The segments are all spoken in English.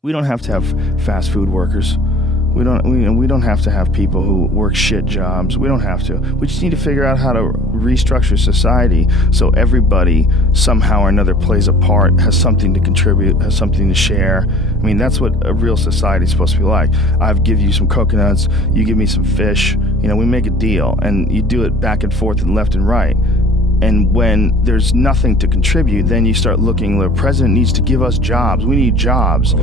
We don't have to have fast food workers. We don't have to have people who work shit jobs. We don't have to. We just need to figure out how to restructure society so everybody somehow or another plays a part, has something to contribute, has something to share. I mean, that's what a real society is supposed to be like. I give you some coconuts, you give me some fish. You know, we make a deal, and you do it back and forth and left and right. And when there's nothing to contribute, then you start looking, the president needs to give us jobs. We need jobs.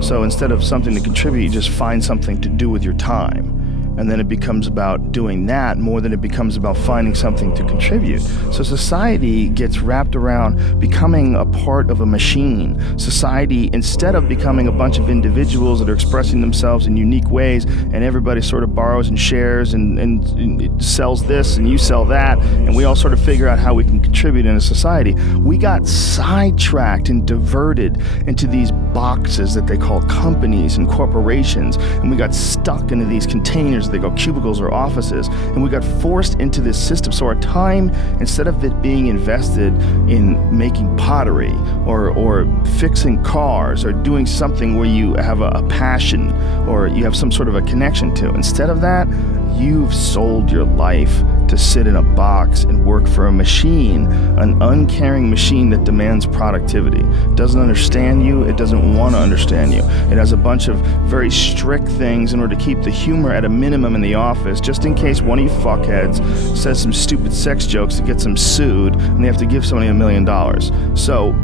So instead of something to contribute, you just find something to do with your time. And then it becomes about doing that more than it becomes about finding something to contribute. So society gets wrapped around becoming a part of a machine. Society, instead of becoming a bunch of individuals that are expressing themselves in unique ways, and everybody sort of borrows and shares and sells this and you sell that, and we all sort of figure out how we can contribute in a society, we got sidetracked and diverted into these boxes that they call companies and corporations, and we got stuck into these containers. They go cubicles or offices, and we got forced into this system. So our time, instead of it being invested in making pottery or fixing cars or doing something where you have a passion or you have some sort of a connection to, instead of that, you've sold your life to sit in a box and work for a machine, an uncaring machine that demands productivity. It doesn't understand you, it doesn't want to understand you. It has a bunch of very strict things in order to keep the humor at a minimum in the office, just in case one of you fuckheads says some stupid sex jokes that gets them sued and they have to give somebody $1 million. So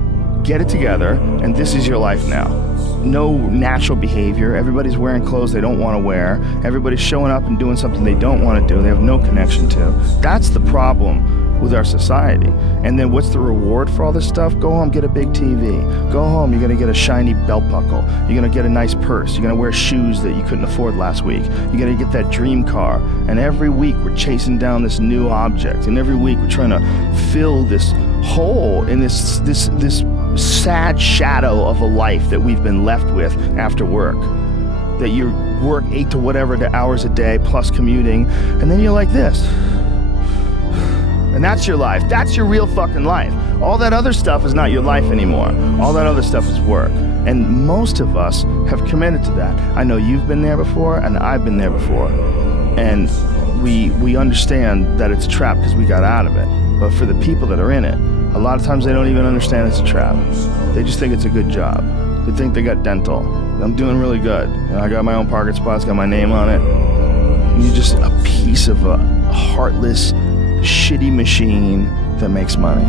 get it together, and this is your life now. No natural behavior. Everybody's wearing clothes they don't want to wear. Everybody's showing up and doing something they don't want to do. They have no connection to. That's the problem with our society. And then what's the reward for all this stuff? Go home, get a big TV. Go home, you're gonna get a shiny belt buckle. You're gonna get a nice purse. You're gonna wear shoes that you couldn't afford last week. You're gonna get that dream car. And every week we're chasing down this new object. And every week we're trying to fill this hole in this sad shadow of a life that we've been left with after work. That you work 8 to whatever the hours a day plus commuting, and then you're like this. And that's your life. That's your real fucking life. All that other stuff is not your life anymore. All that other stuff is work. And most of us have committed to that. I know you've been there before, and I've been there before. And we understand that it's a trap because we got out of it. But for the people that are in it, a lot of times they don't even understand it's a trap. They just think it's a good job. They think they got dental. I'm doing really good. I got my own parking spots, got my name on it. And you're just a piece of a heartless, shitty machine that makes money.